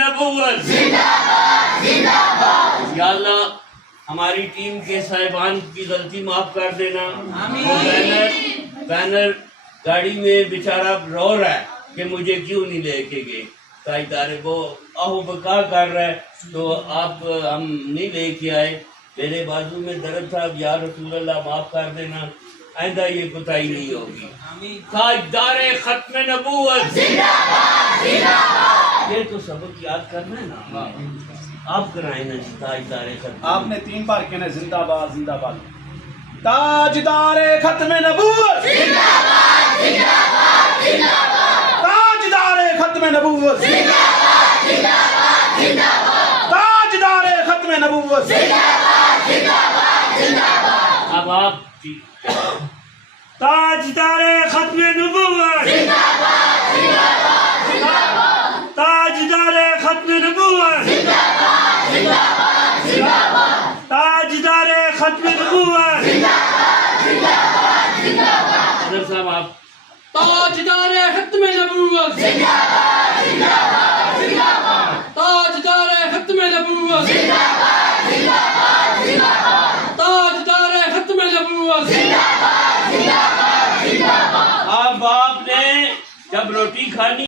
نبوت یا اللہ ہماری ٹیم کے صاحبان کی غلطی معاف کر دینا. وہ بینر گاڑی میں بیچارہ رو رہا ہے کہ مجھے کیوں نہیں لے کے گئے. تاجدار وہ آہو بکا کر رہا ہے تو آپ ہم نہیں لے کے آئے. میرے بازو میں درد تھا. یا رسول اللہ معاف کر دینا، آئندہ یہ کوتاہی نہیں ہوگی. تاجدار ختم نبوت یہ تو سبق یاد کرنا ہے نا. آپ کرائیں نا تاجدار ختم. آپ نے 3 بار کہنا زندہ باد زندہ باد. تاجدار ختم نبوت، تاجدار ختم نبوت، تاجدار ختم نبوت. اب آپ تاجدار ختم نبوت، تاجدار ختم نبوت، تاجدار ختم نبوت. حضرت صاحب آپ تاجدار